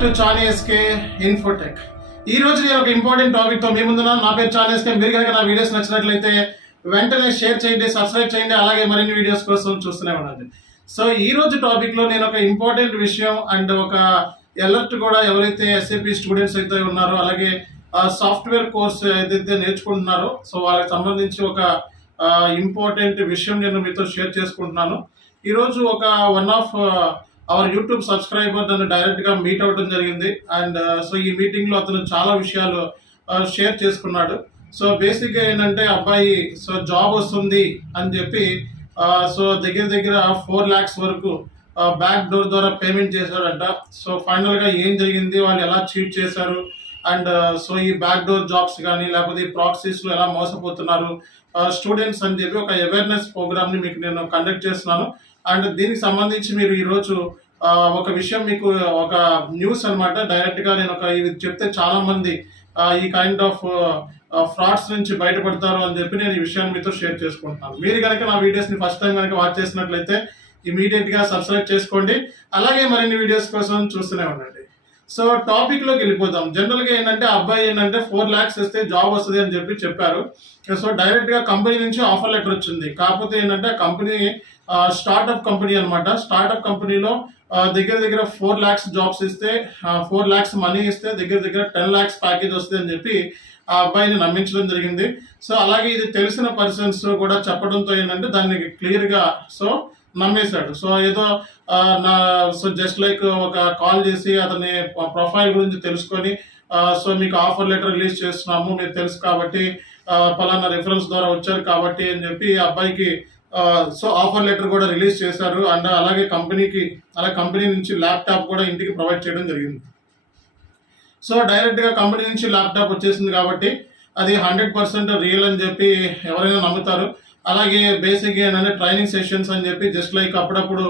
Back to చానీ SK Infotech. ఈ రోజు నేను ఒక ఇంపార్టెంట్ టాపిక్ తో మీ ముందున్నాను. నా పేరు చానీ ఎస్కే. మీరు కనుక నా వీడియోస్ నచ్చినట్లయితే వెంటనే షేర్ చేయండి, సబ్స్క్రైబ్ చేయండి, అలాగే మరిన్ని వీడియోస్ కోసం చూస్తూనే ఉండండి. సో ఈ రోజు టాపిక్ లో నేను ఒక ఇంపార్టెంట్ విషయం అండ్ ఒక అలర్ట్ కూడా ఎవరైతే ఎస్ఏపి స్టూడెంట్స్ అయితే ఉన్నారో, అలాగే సాఫ్ట్వేర్ కోర్స్ ఏదైతే నేర్చుకుంటున్నారో, సో వాళ్ళకి సంబంధించి ఒక ఇంపార్టెంట్ విషయం నేను మీతో షేర్ చేసుకుంటున్నాను. ఈరోజు ఒక one of our YouTube subscriber నన్ను డైరెక్ట్ గా మీట్ అవ్వడం జరిగింది. అండ్ సో ఈ మీటింగ్ లో అతను చాలా విషయాలు షేర్ చేసుకున్నాడు. సో బేసిక్ గా ఏంటంటే అబ్బాయి సో జాబ్ వస్తుంది అని చెప్పి సో దగ్గర 4 lakhs వరకు బ్యాక్ డోర్ ద్వారా పేమెంట్ చేశాడంట. సో ఫైనల్ గా ఏం జరిగింది, వాళ్ళు ఎలా చీట్ చేశారు, అండ్ సో ఈ బ్యాక్ డోర్ జాబ్స్ కానీ లేకపోతే ఈ ప్రాక్సీస్ లో ఎలా మోసపోతున్నారు స్టూడెంట్స్ అని చెప్పి ఒక అవేర్నెస్ ప్రోగ్రామ్ ని మీకు నేను కండక్ట్ చేస్తున్నాను. అండ్ దీనికి సంబంధించి మీరు ఈరోజు ఒక విషయం, మీకు ఒక న్యూస్ అనమాట. డైరెక్ట్ గా నేను ఇది చెప్తే చాలా మంది ఈ కైండ్ ఆఫ్ ఫ్రాడ్స్ నుంచి బయటపడతారు అని చెప్పి నేను ఈ విషయాన్ని మీతో షేర్ చేసుకుంటున్నాను. మీరు కనుక నా వీడియోస్ ని ఫస్ట్ టైం కనుక వాచ్ చేసినట్లయితే ఇమీడియట్ గా సబ్స్క్రైబ్ చేసుకోండి, అలాగే మరిన్ని వీడియోస్ కోసం చూస్తూనే ఉండండి. సో టాపిక్ లోకి వెళ్ళిపోతాం. జనరల్ గా ఏంటంటే అబ్బాయి ఏంటంటే 4 lakhs ఇస్తే జాబ్ వస్తుంది అని చెప్పారు. సో డైరెక్ట్ గా కంపెనీ నుంచి ఆఫర్ లెటర్ వచ్చింది. కాకపోతే ఏంటంటే కంపెనీ స్టార్ట్అప్ కంపెనీ అనమాట. స్టార్ట్అప్ కంపెనీలో దగ్గర 4 lakhs జాబ్స్ ఇస్తే 4 lakhs మనీ ఇస్తే దగ్గర 10 lakhs ప్యాకేజ్ వస్తుంది అని చెప్పి ఆ అబ్బాయిని నమ్మించడం జరిగింది. సో అలాగే ఇది తెలిసిన పర్సన్స్ కూడా చెప్పడంతో ఏంటంటే దాన్ని క్లియర్ గా సో నమ్మేశాడు. సో ఏదో సో జస్ట్ లైక్ ఒక కాల్ చేసి అతని ప్రొఫైల్ గురించి తెలుసుకొని సో మీకు ఆఫర్ లెటర్ రిలీజ్ చేస్తున్నాము, మీకు తెలుసు కాబట్టి పలానా రిఫరెన్స్ ద్వారా వచ్చారు కాబట్టి అని చెప్పి అబ్బాయికి సో ఆఫర్ లెటర్ కూడా రిలీజ్ చేశారు. అండ్ అలాగే కంపెనీ నుంచి ల్యాప్టాప్ కూడా ఇంటికి ప్రొవైడ్ చేయడం జరిగింది. సో డైరెక్ట్ గా కంపెనీ నుంచి ల్యాప్టాప్ వచ్చేసింది కాబట్టి అది 100% రియల్ అని చెప్పి ఎవరైనా నమ్ముతారు. అలాగే బేసిక్ ఏంటంటే ట్రైనింగ్ సెషన్స్ అని చెప్పి జస్ట్ లైక్ అప్పుడప్పుడు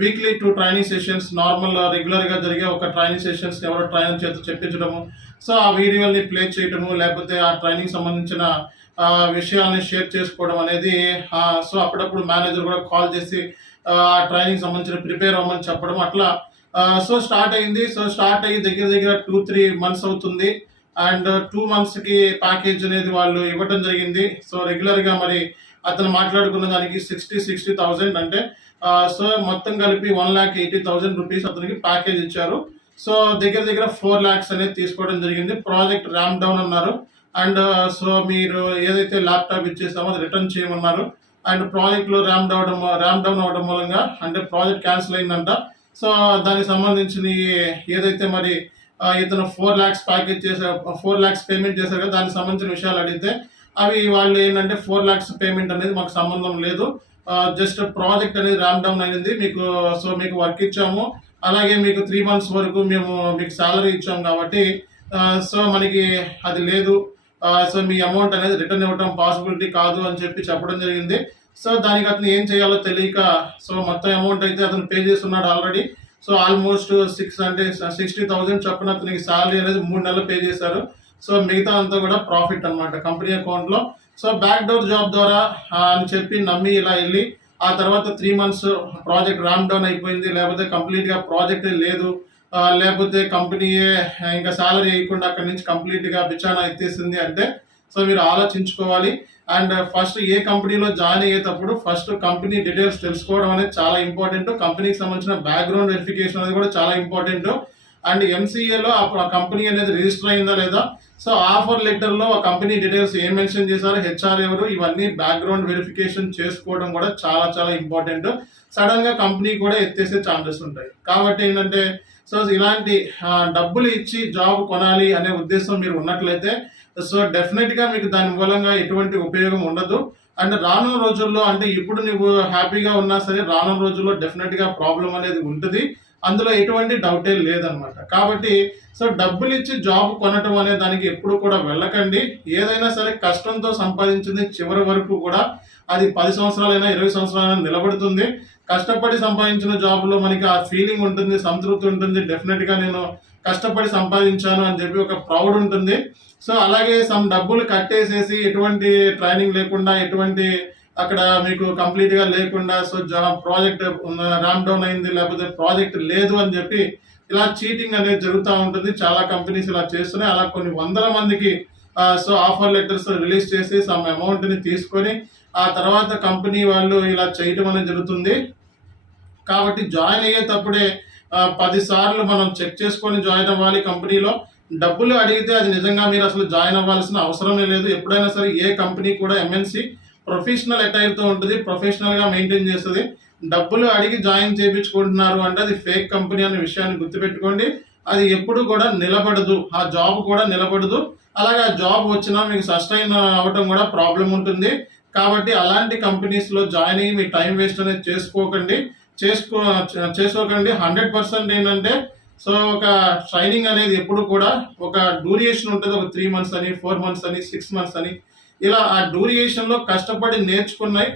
weekly 2 training sessions normal regular గా జరిగే ఒక ట్రైనింగ్ సెషన్స్ ఎవరో ట్రైనర్ చేత చెప్పించడము, సో ఆ వీడియోని ప్లే చేయడము, లేకపోతే ఆ ట్రైనింగ్ సంబంధించిన విషయాలని షేర్ చేసుకోవడం అనేది సో అప్పుడప్పుడు మేనేజర్ కూడా కాల్ చేసి ఆ ట్రైనింగ్ సంబంధించిన ప్రిపేర్ అవ్వమని చెప్పడం అట్లా సో స్టార్ట్ అయింది. సో స్టార్ట్ అయ్యి దగ్గర 2-3 months అవుతుంది. అండ్ 2 months కి ప్యాకేజ్ అనేది వాళ్ళు ఇవ్వడం జరిగింది. సో రెగ్యులర్ గా మరి అతను మాట్లాడుకున్న దానికి 60,000 అంటే సో మొత్తం కలిపి 1,80,000 రూపీస్ అతనికి ప్యాకేజ్ ఇచ్చారు. సో దగ్గర 4 lakhs అనేది తీసుకోవడం జరిగింది. ప్రాజెక్ట్ ర్యామ్ డౌన్ అన్నారు. అండ్ సో మీరు ఏదైతే ల్యాప్టాప్ ఇచ్చేసామో అది రిటర్న్ చేయమన్నారు. అండ్ ప్రాజెక్ట్ లో ర్యామ్ డౌన్ అవడం మూలంగా అంటే ప్రాజెక్ట్ క్యాన్సిల్ అయిందంట. సో దానికి సంబంధించిన ఏదైతే మరి ఇతను 4 lakhs ప్యాకేజ్ చేశారు, 4 lakhs పేమెంట్ చేశారు కదా, దానికి సంబంధించిన విషయాలు అడిగితే అవి వాళ్ళు ఏంటంటే 4 lakhs పేమెంట్ అనేది మాకు సంబంధం లేదు, జస్ట్ ప్రాజెక్ట్ అనేది ర్యామ్ డౌన్ అయింది, మీకు వర్క్ ఇచ్చాము, అలాగే మీకు 3 months వరకు మేము మీకు శాలరీ ఇచ్చాము కాబట్టి సో మనకి అది లేదు, సో మీ అమౌంట్ అనేది రిటర్న్ ఇవ్వడం పాసిబిలిటీ కాదు అని చెప్పడం జరిగింది. సో దానికి అతను ఏం చేయాలో తెలియక సో మొత్తం అమౌంట్ అయితే అతను పే చేస్తున్నాడు ఆల్రెడీ. సో ఆల్మోస్ట్ 60,000 చొప్పున అతనికి శాలరీ అనేది 3 నెలలు పే చేశారు. సో మిగతా అంతా కూడా ప్రాఫిట్ అనమాట కంపెనీ అకౌంట్ లో. సో బ్యాక్ డోర్ జాబ్ ద్వారా అని చెప్పి నమ్మి ఇలా వెళ్ళి ఆ తర్వాత 3 months ప్రాజెక్ట్ ర్యామ్ డౌన్ అయిపోయింది, లేకపోతే కంప్లీట్ గా ప్రాజెక్ట్ లేదు, లేకపోతే కంపెనీ ఇంకా శాలరీ వేయకుండా అక్కడి నుంచి కంప్లీట్ గా బిచానా ఎత్తేసింది అంటే సో మీరు ఆలోచించుకోవాలి. అండ్ ఫస్ట్ ఏ కంపెనీలో జాయిన్ అయ్యేటప్పుడు ఫస్ట్ కంపెనీ డీటెయిల్స్ తెలుసుకోవడం అనేది చాలా ఇంపార్టెంట్. కంపెనీకి సంబంధించిన బ్యాక్గ్రౌండ్ వెరిఫికేషన్ అనేది కూడా చాలా ఇంపార్టెంట్. అండ్ ఎంసీఏలో ఆ కంపెనీ అనేది రిజిస్టర్ అయిందా లేదా, సో ఆఫర్ లెటర్ లో ఆ కంపెనీ డీటెయిల్స్ ఏం మెన్షన్ చేశారు, హెచ్ఆర్ ఎవరు, ఇవన్నీ బ్యాక్గ్రౌండ్ వెరిఫికేషన్ చేసుకోవడం కూడా చాలా ఇంపార్టెంట్. సడన్ గా కంపెనీ కూడా ఎత్తేసే ఛాన్సెస్ ఉంటాయి. కాబట్టి ఏంటంటే సో ఇలాంటి డబ్బులు ఇచ్చి జాబ్ కొనాలి అనే ఉద్దేశం మీరు ఉన్నట్లయితే సో డెఫినెట్ గా మీకు దాని మూలంగా ఎటువంటి ఉపయోగం ఉండదు. అండ్ రానున్న రోజుల్లో అంటే ఇప్పుడు నువ్వు హ్యాపీగా ఉన్నా సరే రానున్న రోజుల్లో డెఫినెట్ గా ప్రాబ్లం అనేది ఉంటుంది, అందులో ఎటువంటి డౌటే లేదనమాట. కాబట్టి సో డబ్బులు ఇచ్చి జాబ్ కొనటం అనే దానికి ఎప్పుడు కూడా వెళ్ళకండి. ఏదైనా సరే కష్టంతో సంపాదించింది చివరి వరకు కూడా అది 10 సంవత్సరాలైనా 20 సంవత్సరాలైనా నిలబడుతుంది. కష్టపడి సంపాదించిన జాబ్ లో మనకి ఆ ఫీలింగ్ ఉంటుంది, సంతృప్తి ఉంటుంది. డెఫినెట్ గా నేను కష్టపడి సంపాదించాను అని చెప్పి ఒక ప్రౌడ్ ఉంటుంది. సో అలాగే సమ్ డబ్బులు కట్టేసేసి ఎటువంటి ట్రైనింగ్ లేకుండా ఎటువంటి అక్కడ మీకు కంప్లీట్ గా లేకుండా సో ప్రాజెక్ట్ ర్యామ్ డౌన్ అయింది లేకపోతే ప్రాజెక్ట్ లేదు అని చెప్పి ఇలా చీటింగ్ అనేది జరుగుతూ ఉంటుంది. చాలా కంపెనీస్ ఇలా చేస్తున్నాయి. అలా కొన్ని వందల మందికి సో ఆఫర్ లెటర్స్ రిలీజ్ చేసి సమ్ అమౌంట్ని తీసుకొని ఆ తర్వాత కంపెనీ వాళ్ళు ఇలా చేయడం అనేది జరుగుతుంది. కాబట్టి జాయిన్ అయ్యేటప్పుడే 10 సార్లు మనం చెక్ చేసుకొని జాయిన్ అవ్వాలి. కంపెనీలో డబ్బులు అడిగితే అది నిజంగా మీరు అసలు జాయిన్ అవ్వాల్సిన అవసరమే లేదు. ఎప్పుడైనా సరే ఏ కంపెనీ కూడా ఎంఎన్సి ప్రొఫెషనల్ అటైర్తో ఉంటుంది, ప్రొఫెషనల్గా మెయింటైన్ చేస్తుంది. డబ్బులు అడిగి జాయిన్ చేయించుకుంటున్నారు అంటే అది ఫేక్ కంపెనీ అనే విషయాన్ని గుర్తుపెట్టుకోండి. అది ఎప్పుడు కూడా నిలబడదు, ఆ జాబ్ కూడా నిలబడదు. అలాగే ఆ జాబ్ వచ్చినా మీకు సస్టైన్ అవ్వటం కూడా ప్రాబ్లం ఉంటుంది. కాబట్టి అలాంటి కంపెనీస్లో జాయిన్ అయ్యి మీ టైం వేస్ట్ అనేది చేసుకోకండి. 100% ఏంటంటే సో ఒక ట్రైనింగ్ అనేది ఎప్పుడు కూడా ఒక డ్యూరేషన్ ఉంటుంది. ఒక 3 months అని, 4 months అని, 6 months అని, ఇలా ఆ డ్యూరేషన్లో కష్టపడి నేర్చుకున్నాయి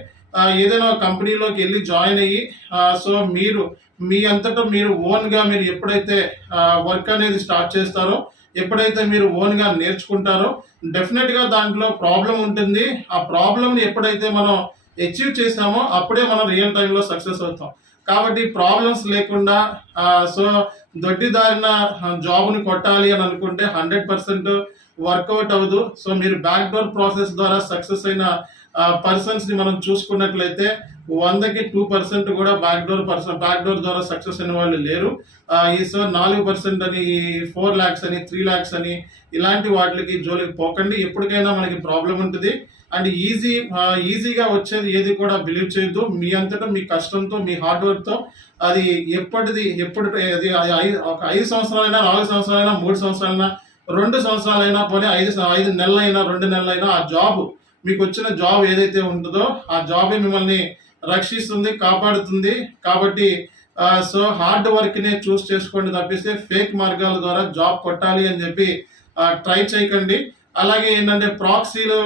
ఏదైనా కంపెనీలోకి వెళ్ళి జాయిన్ అయ్యి సో మీరు మీ అంతటా మీరు ఓన్గా మీరు ఎప్పుడైతే వర్క్ అనేది స్టార్ట్ చేస్తారో, ఎప్పుడైతే మీరు ఓన్గా నేర్చుకుంటారో డెఫినెట్గా దాంట్లో ప్రాబ్లం ఉంటుంది. ఆ ప్రాబ్లమ్ని ఎప్పుడైతే మనం అచీవ్ చేసామో అప్పుడే మనం రియల్ టైంలో సక్సెస్ అవుతాం. కాబట్టి ప్రాబ్లమ్స్ లేకుండా సో దొడ్డిదారిన జాబ్ని కొట్టాలి అని అనుకుంటే 100% వర్కౌట్ అవ్వదు. సో మీరు బ్యాక్ డోర్ ప్రాసెస్ ద్వారా సక్సెస్ అయిన పర్సన్స్ని మనం చూసుకున్నట్లయితే 100కి 2% కూడా బ్యాక్ డోర్ ద్వారా సక్సెస్ అయిన వాళ్ళు లేరు. ఈ సో 4% అని, 4 lakhs అని, 3 lakhs అని ఇలాంటి వాటికి జోలికి పోకండి. ఎప్పటికైనా మనకి ప్రాబ్లం ఉంటుంది. అండ్ ఈజీగా వచ్చేది ఏది కూడా బిలీవ్ చేయొద్దు. మీ అంతటా మీ కష్టంతో, మీ హార్డ్ వర్క్తో అది ఒక 5 సంవత్సరాలైనా, 4 సంవత్సరాలైనా, 3 సంవత్సరాలైనా, 2 సంవత్సరాలైనా పోనీ 5 నెలలైనా, 2 నెలలైనా ఆ జాబ్ మీకు వచ్చిన జాబ్ ఏదైతే ఉంటుందో ఆ జాబే మిమ్మల్ని రక్షిస్తుంది, కాపాడుతుంది. కాబట్టి సో హార్డ్ వర్క్నే చూస్ చేసుకోండి తప్పిస్తే ఫేక్ మార్గాల ద్వారా జాబ్ కొట్టాలి అని చెప్పి ట్రై చేయకండి. అలాగే ఏంటంటే ప్రాక్సీలు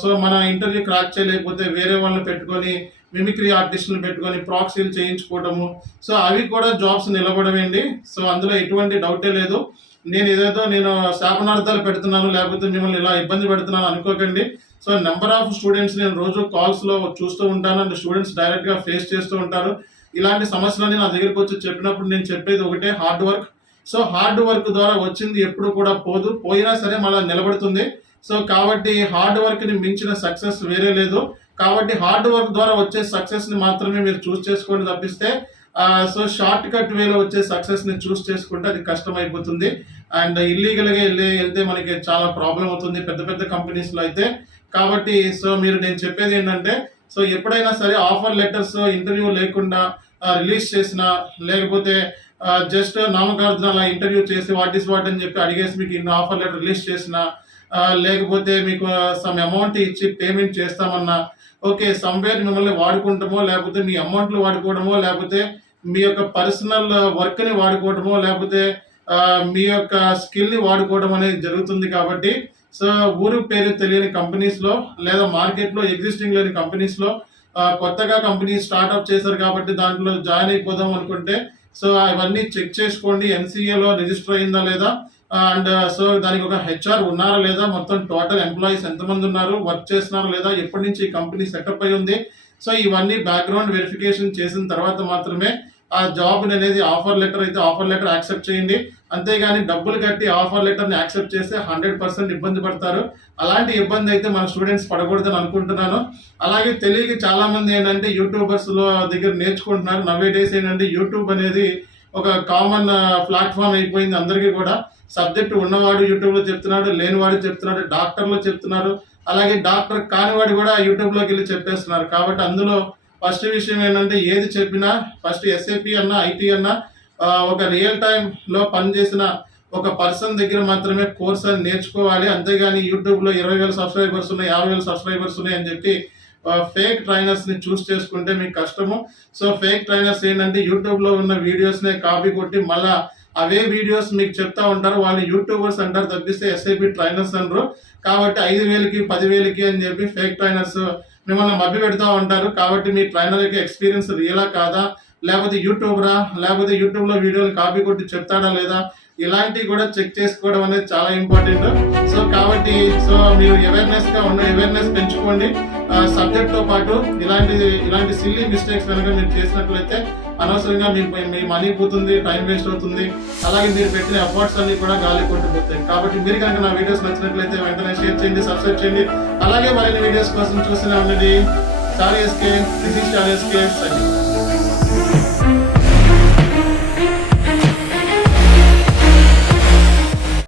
సో మన ఇంటర్వ్యూ క్రాక్ చేయలేకపోతే వేరే వాళ్ళని పెట్టుకొని మిమిక్రీ ఆర్టిస్టులు పెట్టుకొని ప్రాక్సీలు చేయించుకోవడము, సో అవి కూడా జాబ్స్ నిలబడవేండి. సో అందులో ఎటువంటి డౌటే లేదు. నేను శాపనార్థాలు పెడుతున్నాను లేకపోతే మిమ్మల్ని ఇలా ఇబ్బంది పెడుతున్నాను అనుకోకండి. సో నెంబర్ ఆఫ్ స్టూడెంట్స్ నేను రోజు కాల్స్లో చూస్తూ ఉంటాను అండ్ స్టూడెంట్స్ డైరెక్ట్గా ఫేస్ చేస్తూ ఉంటారు. ఇలాంటి సమస్యలన్నీ నా దగ్గరికి వచ్చి చెప్పినప్పుడు నేను చెప్పేది ఒకటే, hard work. So hard work ద్వారా వచ్చింది ఎప్పుడు కూడా పోదు, పోయినా సరే మళ్ళీ నిలబడుతుంది. సో కాబట్టి హార్డ్ వర్క్ని మించిన సక్సెస్ వేరే లేదు. కాబట్టి హార్డ్ వర్క్ ద్వారా వచ్చే సక్సెస్ని మాత్రమే మీరు చూస్ చేసుకోండి తప్పిస్తే సో షార్ట్ కట్ వేలో వచ్చే సక్సెస్ని చూస్ చేసుకుంటే అది కష్టం అయిపోతుంది. అండ్ ఇల్లీగల్గా వెళ్తే మనకి చాలా ప్రాబ్లం అవుతుంది పెద్ద పెద్ద కంపెనీస్లో అయితే. కాబట్టి సో నేను చెప్పేది ఏంటంటే సో ఎప్పుడైనా సరే ఆఫర్ లెటర్స్ ఇంటర్వ్యూ లేకుండా రిలీజ్ చేసినా, లేకపోతే జస్ట్ నామకార్థాల ఇంటర్వ్యూ చేసి వాట్ ఈస్ వాట్ అని చెప్పి అడిగేసి మీకు ఇన్ని ఆఫర్ లెటర్ రిలీజ్ చేసినా, లేకపోతే మీకు సమ్ అమౌంట్ ఇచ్చి పేమెంట్ చేస్తామన్నా, ఓకే సమ్వేర్ మిమ్మల్ని వాడుకుంటామో, లేకపోతే మీ అమౌంట్లు వాడుకోవడమో, లేకపోతే మీ యొక్క పర్సనల్ వర్క్ని వాడుకోవడమో, లేకపోతే మీ యొక్క స్కిల్ని వాడుకోవడం అనేది జరుగుతుంది. కాబట్టి సో ఊరు పేరు తెలియని కంపెనీస్లో లేదా మార్కెట్లో ఎగ్జిస్టింగ్ లేని కంపెనీస్లో కొత్తగా కంపెనీ స్టార్ట్అప్ చేశారు కాబట్టి దాంట్లో జాయిన్ అయిపోదాం అనుకుంటే సో అవన్నీ చెక్ చేసుకోండి. ఎన్సీఏలో రిజిస్టర్ అయిందా లేదా, అండ్ సో దానికి ఒక హెచ్ఆర్ ఉన్నారా లేదా, మొత్తం టోటల్ ఎంప్లాయీస్ ఎంతమంది ఉన్నారు, వర్క్ చేస్తున్నారా లేదా, ఎప్పటి నుంచి ఈ కంపెనీ సెటప్ అయి ఉంది. సో ఇవన్నీ బ్యాక్గ్రౌండ్ వెరిఫికేషన్ చేసిన తర్వాత మాత్రమే ఆ జాబ్ అనేది ఆఫర్ లెటర్ అయితే ఆఫర్ లెటర్ యాక్సెప్ట్ చేయండి. అంతేగాని డబ్బులు కట్టి ఆఫర్ లెటర్ని యాక్సెప్ట్ చేస్తే 100% ఇబ్బంది పడతారు. అలాంటి ఇబ్బంది అయితే మన స్టూడెంట్స్ పడకూడదని అనుకుంటున్నాను. అలాగే తెలియక చాలా మంది ఏంటంటే యూట్యూబర్స్లో దగ్గర నేర్చుకుంటున్నారు. నవ్వే డేస్ ఏంటంటే యూట్యూబ్ అనేది ఒక కామన్ ప్లాట్ఫామ్ అయిపోయింది అందరికీ కూడా. సబ్జెక్ట్ ఉన్నవాడు యూట్యూబ్లో చెప్తున్నాడు, లేనివాడు చెప్తున్నాడు, డాక్టర్లు చెప్తున్నారు, అలాగే డాక్టర్ కానివాడు కూడా యూట్యూబ్లోకి వెళ్ళి చెప్పేస్తున్నారు. కాబట్టి అందులో ఫస్ట్ విషయం ఏంటంటే ఏది చెప్పినా ఫస్ట్ SAP అన్నా IT అన్నా ఒక రియల్ టైంలో పనిచేసిన ఒక పర్సన్ దగ్గర మాత్రమే కోర్స్ అని నేర్చుకోవాలి. అంతేగాని యూట్యూబ్లో 20,000 సబ్స్క్రైబర్స్ ఉన్నాయి, 50,000 సబ్స్క్రైబర్స్ ఉన్నాయి అని చెప్పి ఫేక్ ట్రైనర్స్ని చూస్ చేసుకుంటే మీకు కష్టము. సో ఫేక్ ట్రైనర్స్ ఏంటంటే యూట్యూబ్లో ఉన్న వీడియోస్నే కాపీ కొట్టి మళ్ళీ అవే వీడియోస్ మీకు చెప్తా ఉంటారు. వాళ్ళు యూట్యూబర్స్ అంటారు తప్పిస్తే SAP ట్రైనర్స్ అనరు. కాబట్టి 5,000కి 10,000కి అని చెప్పి ఫేక్ ట్రైనర్స్ మిమ్మల్ని మభ్య పెడతా ఉంటారు. కాబట్టి మీ ట్రైనర్ యొక్క ఎక్స్పీరియన్స్ రియలా కాదా, లేకపోతే యూట్యూబరా, లేకపోతే యూట్యూబ్లో వీడియోలు కాపీ కొట్టి చెప్తాడా లేదా, ఇలాంటివి కూడా చెక్ చేసుకోవడం అనేది చాలా ఇంపార్టెంట్. సో కాబట్టి మీరు అవేర్నెస్ పెంచుకోండి. సబ్జెక్ట్ తో పాటు ఇలాంటి సిల్లీ మిస్టేక్స్ కనుక మీరు చేసినట్లయితే అనవసరంగా మీ మనీ పోతుంది, టైం వేస్ట్ అవుతుంది, అలాగే మీరు పెట్టిన ఎఫర్ట్స్ అన్ని కూడా గాలి కొట్టిపోతాయి. కాబట్టి మీరు కనుక నా వీడియోస్ నచ్చినట్లయితే వెంటనే షేర్ చేయండి, సబ్స్క్రైబ్ చేయండి. అలాగే మరిన్ని వీడియోస్ కోసం చూస్తూనే ఉన్నది Charles K. This is Charles K.